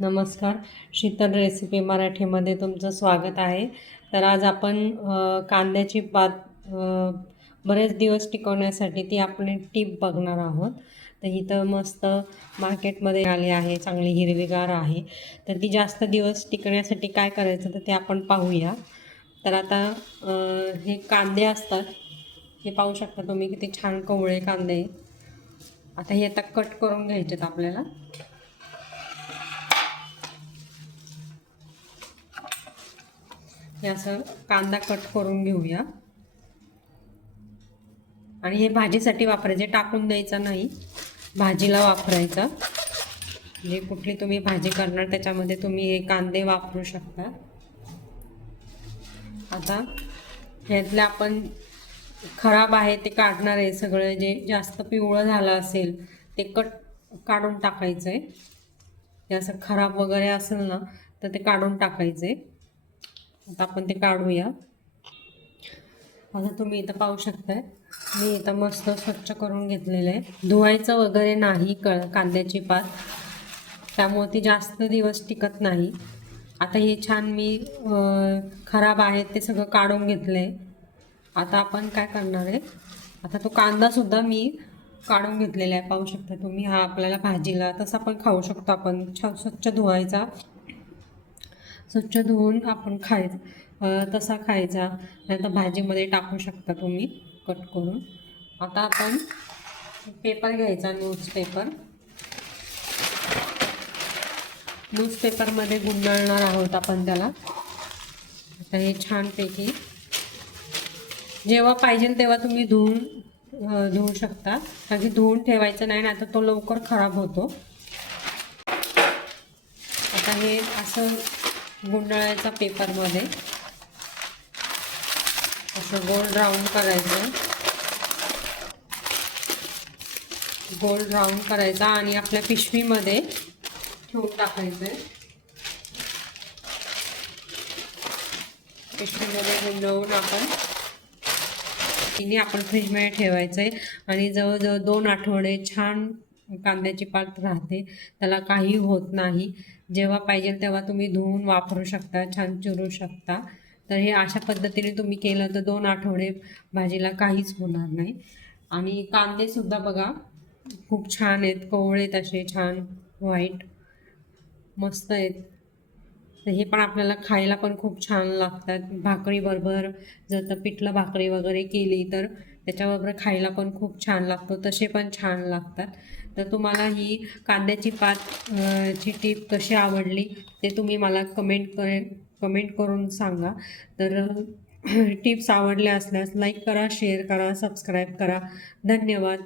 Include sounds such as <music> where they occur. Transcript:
नमस्कार. शीतल रेसिपी मराठीमध्ये तुमचं स्वागत आहे. तर आज आपण कांद्याची पात बरेच दिवस टिकवण्यासाठी ती आपण टीप बघणार आहोत. तर इथं मस्त मार्केटमध्ये आली आहे चांगली हिरवीगार आहे. तर ती जास्त दिवस टिकण्यासाठी काय करायचं तर ते आपण पाहूया. तर आता हे कांदे असतात. हे पाहू शकता तुम्ही किती छान कवळे कांदे. आता हे आता कट करून घ्यायचेत आपल्याला. हे असं कांदा कट करून घेऊया. आणि हे भाजीसाठी वापरायचे टाकून द्यायचं नाही. भाजीला वापरायचं. जे कुठली तुम्ही भाजी करणार त्याच्यामध्ये तुम्ही हे कांदे वापरू शकता. आता ह्यातले आपण खराब आहे ते काढणार आहे सगळं जे जास्त पिवळं झालं असेल ते कट काढून टाकायचं आहे हे असं खराब वगैरे असेल ना तर ते काढून टाकायचं आहे आता आपण ते काढूया. आता तुम्ही इथं पाहू शकताय. मी इथं मस्त स्वच्छ करून घेतलेलं आहे. धुवायचं वगैरे नाही क कांद्याची पात. त्यामुळे ती जास्त दिवस टिकत नाही. आता हे छान मी खराब आहे ते सगळं काढून घेतलं आहे आता आपण काय करणार आहे? आता तो कांदासुद्धा मी काढून घेतलेला आहे. पाहू शकता तुम्ही हा आपल्याला भाजीला तसा पण खाऊ शकतो आपण. छान स्वच्छ धुवायचा. स्वच्छ धुवून आपण खायचं तसा खायचा. नाही तर भाजीमध्ये टाकू शकता तुम्ही कट करून. आता आपण पेपर घ्यायचा न्यूजपेपर न्यूजपेपरमध्ये गुंडाळणार आहोत आपण त्याला. आता हे छानपैकी. जेव्हा पाहिजे तेव्हा तुम्ही धुवून धुवू शकता. कारण की धुवून ठेवायचं नाही ना तर तो लवकर खराब होतो. आता हे असं गुंडाळ्याचा पेपरमध्ये. असं गोल राऊंड करायचं. गोल राऊंड करायचा आणि आपल्या पिशवीमध्ये ठेवून टाकायचं. आहे पिशवीमध्ये गुंडवून आपण तिने आपण फ्रीजमध्ये ठेवायचं आहे आणि जवळजवळ दोन आठवडे छान कांद्याची पात राहते. त्याला काही होत नाही. जेव्हा पाहिजे तेव्हा तुम्ही धुवून वापरू शकता छान चिरू शकता. तर हे अशा पद्धतीने तुम्ही केलं तर दोन आठवडे भाजीला काहीच होणार नाही. आणि कांदेसुद्धा बघा खूप छान आहेत. कोवळे आहेत असे छान व्हाईट मस्त आहेत. तर हे पण आपल्याला खायला पण खूप छान लागतात. भाकरीबरोबर जर तर पिठलं भाकरी वगैरे केली तर त्याच्याबरोबर खायला पण खूप छान लागतो तसे पण छान लागतात. तर तुम्हाला ही कांद्याची पात ची टीप कशी आवडली ते तुम्ही मला कमेंट कर कमेंट करून सांगा. तर <clears throat> टिप्स आवडल्या असल्यास लाईक करा शेअर करा सबस्क्राईब करा. धन्यवाद.